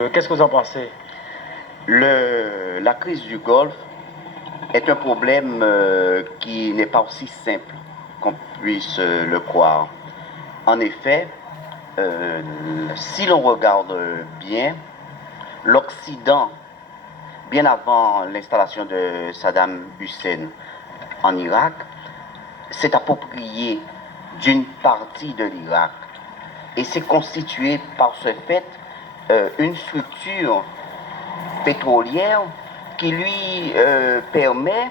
Qu'est-ce que vous en pensez? La crise du Golfe est un problème qui n'est pas aussi simple qu'on puisse le croire. En effet, euh, si l'on regarde bien, l'Occident, bien avant l'installation de Saddam Hussein en Irak, s'est approprié d'une partie de l'Irak et s'est constitué par ce fait une structure pétrolière qui lui permet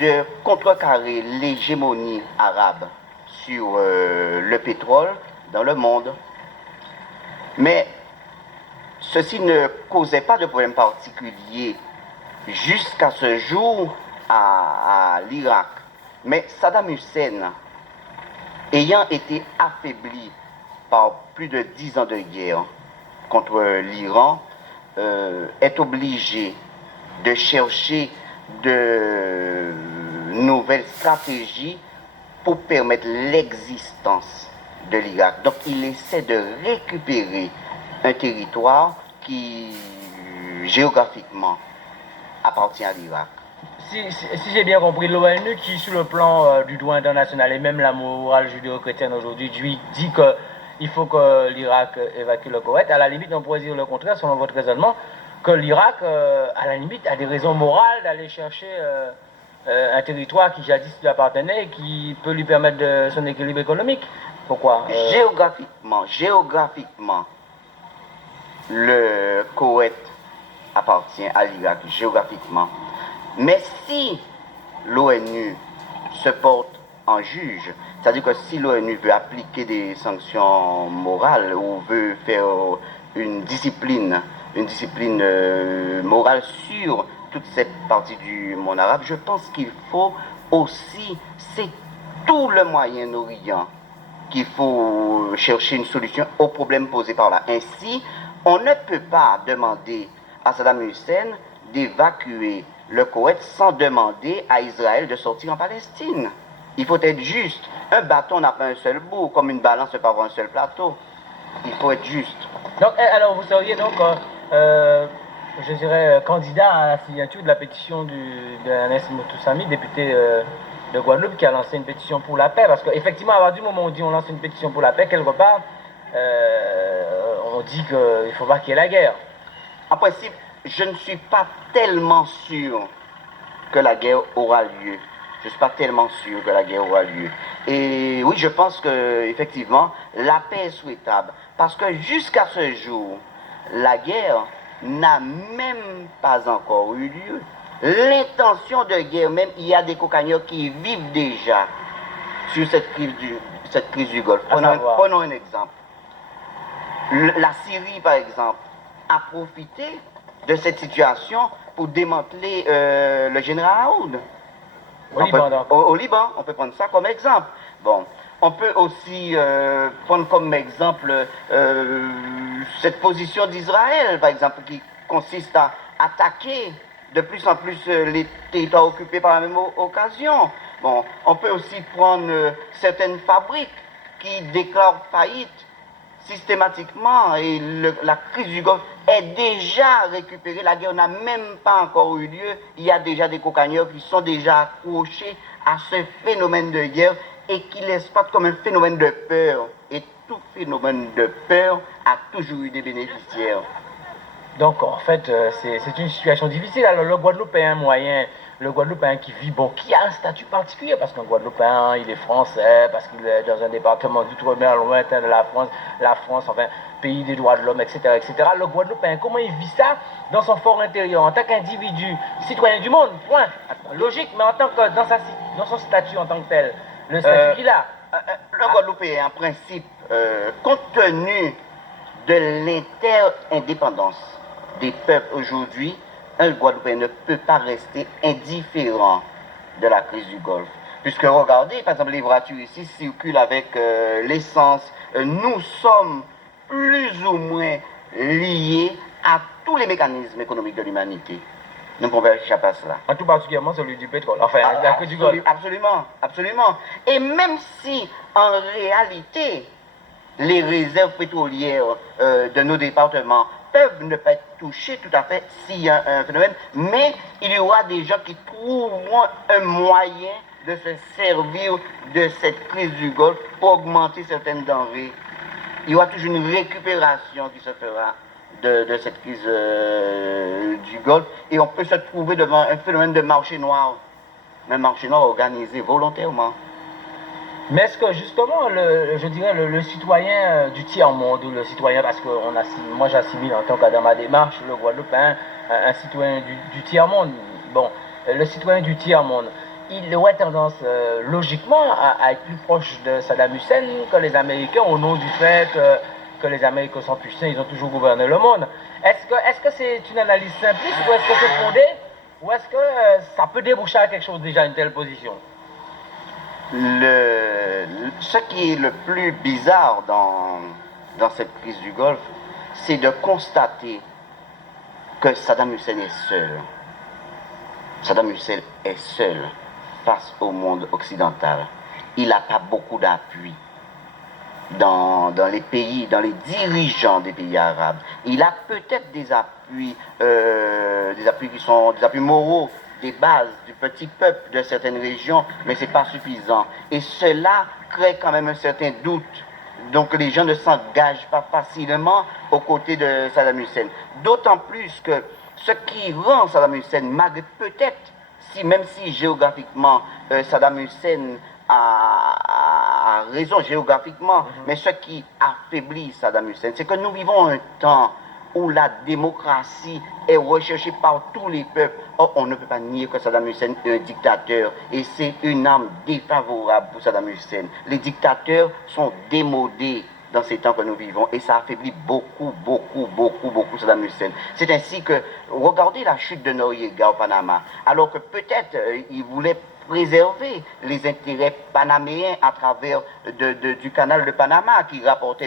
de contrecarrer l'hégémonie arabe sur le pétrole dans le monde. Mais ceci ne causait pas de problème particulier jusqu'à ce jour à l'Irak. Mais Saddam Hussein, ayant été affaibli par plus de 10 ans de guerre contre l'Iran, est obligé de chercher de nouvelles stratégies pour permettre l'existence de l'Irak. Donc il essaie de récupérer un territoire qui géographiquement appartient à l'Irak. Si j'ai bien compris, l'ONU qui, sur le plan du droit international et même la morale judéo-chrétienne aujourd'hui, dit qu'il faut que l'Irak évacue le Koweït. À la limite, on pourrait dire le contraire, selon votre raisonnement, que l'Irak, à la limite, a des raisons morales d'aller chercher un territoire qui jadis lui appartenait et qui peut lui permettre de son équilibre économique. Pourquoi Géographiquement, le Koweït appartient à l'Irak, géographiquement. Mais si l'ONU se porte en juge, c'est-à-dire que si l'ONU veut appliquer des sanctions morales ou veut faire une discipline morale sur toute cette partie du monde arabe, je pense qu'il faut aussi, c'est tout le Moyen-Orient qu'il faut chercher une solution aux problèmes posés par là. Ainsi, on ne peut pas demander à Saddam Hussein d'évacuer le Koweït sans demander à Israël de sortir en Palestine. Il faut être juste. Un bâton n'a pas un seul bout, comme une balance ne peut pas avoir un seul plateau. Il faut être juste. Donc, alors, vous seriez donc, je dirais, candidat à la signature de la pétition de Ernest Moutoussamy, député de Guadeloupe, qui a lancé une pétition pour la paix. Parce qu'effectivement, à partir du moment où on dit on lance une pétition pour la paix, quelque part, on dit qu'il ne faut pas qu'il y ait la guerre. En principe, je ne suis pas tellement sûr que la guerre aura lieu. Je ne suis pas tellement sûr que la guerre aura lieu. Et oui, je pense que effectivement, la paix est souhaitable. Parce que jusqu'à ce jour, la guerre n'a même pas encore eu lieu. L'intention de guerre, même, il y a des cocagneurs qui vivent déjà sur cette crise du Golfe. Prenons un exemple. La Syrie, par exemple, a profité de cette situation pour démanteler le général Aoud. Au Liban, on peut prendre ça comme exemple. Bon, on peut aussi prendre comme exemple cette position d'Israël, par exemple, qui consiste à attaquer de plus en plus les territoires occupés par la même occasion. Bon, on peut aussi prendre certaines fabriques qui déclarent faillite systématiquement et la crise du Golfe est déjà récupérée. La guerre n'a même pas encore eu lieu. Il y a déjà des cocagneurs qui sont déjà accrochés à ce phénomène de guerre et qui l'exploitent comme un phénomène de peur. Et tout phénomène de peur a toujours eu des bénéficiaires. Donc, en fait, c'est une situation difficile. Alors, le Guadeloupéen moyen, le Guadeloupéen qui vit, bon, qui a un statut particulier, parce qu'un Guadeloupéen, il est français, parce qu'il est dans un département d'outre-mer lointain de la France, enfin, pays des droits de l'homme, etc., etc. Le Guadeloupéen, comment il vit ça dans son fort intérieur, en tant qu'individu, citoyen du monde, point. Logique, mais en tant que, dans son statut en tant que tel, le statut qu'il a. Le Guadeloupéen, en principe, compte tenu de l'inter-indépendance des peuples aujourd'hui, un Guadeloupéen ne peut pas rester indifférent de la crise du Golfe. Puisque regardez, par exemple, les voitures ici circulent avec l'essence. Nous sommes plus ou moins liés à tous les mécanismes économiques de l'humanité. Nous ne pouvons pas échapper à cela. En tout particulièrement celui du pétrole, enfin, la crise du Golfe. Absolument, absolument. Et même si, en réalité, les réserves pétrolières de nos départements peuvent ne pas être touchés tout à fait s'il y a un phénomène, mais il y aura des gens qui trouveront un moyen de se servir de cette crise du Golfe pour augmenter certaines denrées. Il y aura toujours une récupération qui se fera de cette crise du Golfe, et on peut se trouver devant un phénomène de marché noir, un marché noir organisé volontairement. Mais est-ce que justement, je dirais, le citoyen du tiers-monde, ou le citoyen, parce que moi j'assimile en tant que dans ma démarche le Guadeloupéen un citoyen du tiers-monde, bon, le citoyen du tiers-monde, il aurait tendance logiquement à être plus proche de Saddam Hussein que les Américains, au nom du fait que les Américains sont puissants, ils ont toujours gouverné le monde. Est-ce que c'est une analyse simpliste, ou est-ce que c'est fondé, ou est-ce que ça peut déboucher à quelque chose déjà, une telle position? Ce qui est le plus bizarre dans cette crise du Golfe, c'est de constater que Saddam Hussein est seul. Saddam Hussein est seul face au monde occidental. Il n'a pas beaucoup d'appui dans les pays, dans les dirigeants des pays arabes. Il a peut-être des appuis qui sont des appuis moraux, des bases du petit peuple de certaines régions, mais ce n'est pas suffisant. Et cela crée quand même un certain doute. Donc les gens ne s'engagent pas facilement aux côtés de Saddam Hussein. D'autant plus que ce qui rend Saddam Hussein, malgré peut-être, même si géographiquement Saddam Hussein a raison géographiquement, mais ce qui affaiblit Saddam Hussein, c'est que nous vivons un temps où la démocratie est recherchée par tous les peuples. Or, on ne peut pas nier que Saddam Hussein est un dictateur, et c'est une arme défavorable pour Saddam Hussein. Les dictateurs sont démodés dans ces temps que nous vivons, et ça affaiblit beaucoup Saddam Hussein. C'est ainsi que, regardez la chute de Noriega au Panama, alors que peut-être il voulait préserver les intérêts panaméens à travers du canal de Panama qui rapportait